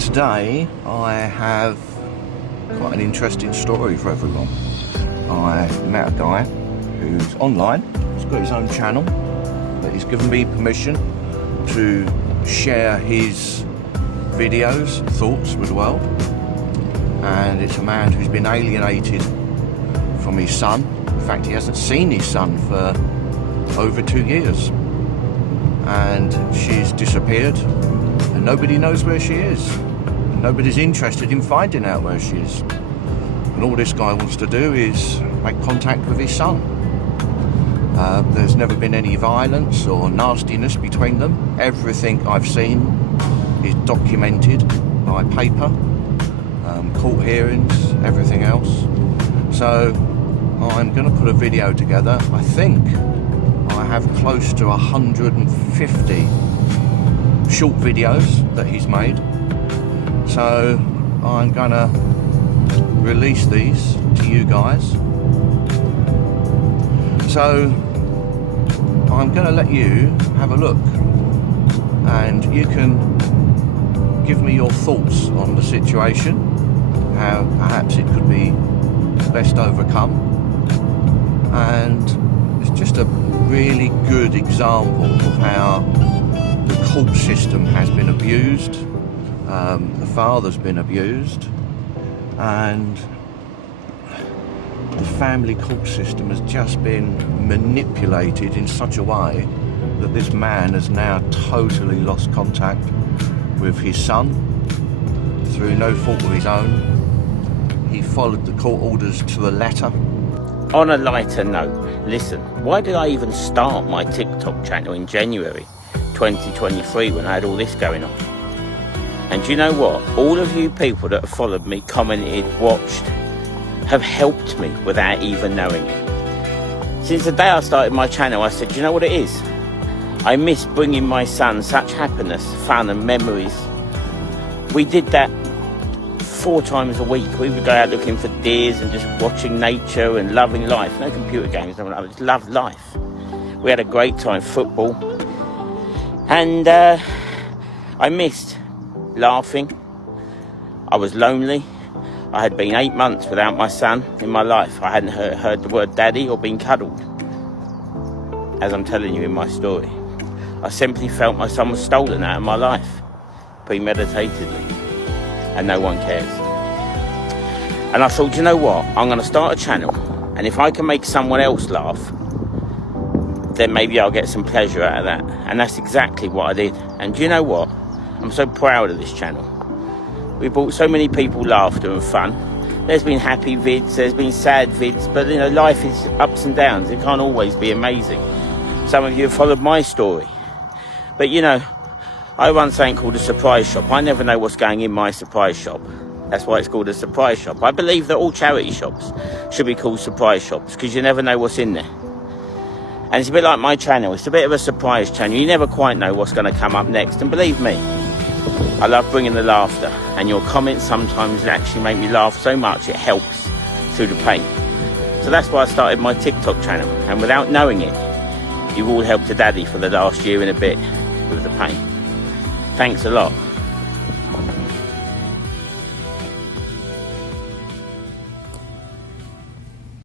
Today I have quite an interesting story for everyone. I met a guy who's online, he's got his own channel, but he's given me permission to share his videos, thoughts with the world. And it's a man who's been alienated from his son. In fact, he hasn't seen his son for over 2 years. And she's disappeared and nobody knows where she is. And nobody's interested in finding out where she is. And all this guy wants to do is make contact with his son. There's never been any violence or nastiness between them. Everything I've seen is documented by paper, court hearings, everything else. So I'm going to put a video together. I think I have close to 150 short videos that he's made. So I'm going to release these to you guys. So I'm going to let you have a look and you can give me your thoughts on the situation, how perhaps it could be best overcome. And it's just a really good example of how the court system has been abused, the father's been abused, and the family court system has just been manipulated in such a way that this man has now totally lost contact with his son through no fault of his own. He followed the court orders to the letter. On a lighter note, listen, why did I even start my TikTok channel in January 2023 when I had all this going on? And do you know what? All of you people that have followed me, commented, watched, have helped me without even knowing it. Since the day I started my channel, I said, do you know what it is? I miss bringing my son such happiness, fun and memories. We did that 4 times a week. We would go out looking for deers and just watching nature and loving life. No computer games, I just loved life. We had a great time, football. And I missed laughing. I was lonely. I had been 8 months without my son in my life. I hadn't heard the word daddy or been cuddled, as I'm telling you in my story. I simply felt my son was stolen out of my life, premeditatedly, and no one cares. And I thought, you know what, I'm going to start a channel, and if I can make someone else laugh, then maybe I'll get some pleasure out of that. And that's exactly what I did. And do you know what, I'm so proud of this channel. We brought so many people laughter and fun. There's been happy vids, there's been sad vids, but you know, life is ups and downs. It can't always be amazing. Some of you have followed my story. But you know, I run something called a surprise shop. I never know what's going in my surprise shop. That's why it's called a surprise shop. I believe that all charity shops should be called surprise shops, because you never know what's in there. And it's a bit like my channel. It's a bit of a surprise channel. You never quite know what's going to come up next. And believe me, I love bringing the laughter. And your comments sometimes actually make me laugh so much it helps through the pain. So that's why I started my TikTok channel. And without knowing it, you've all helped a daddy for the last year and a bit with the pain. Thanks a lot.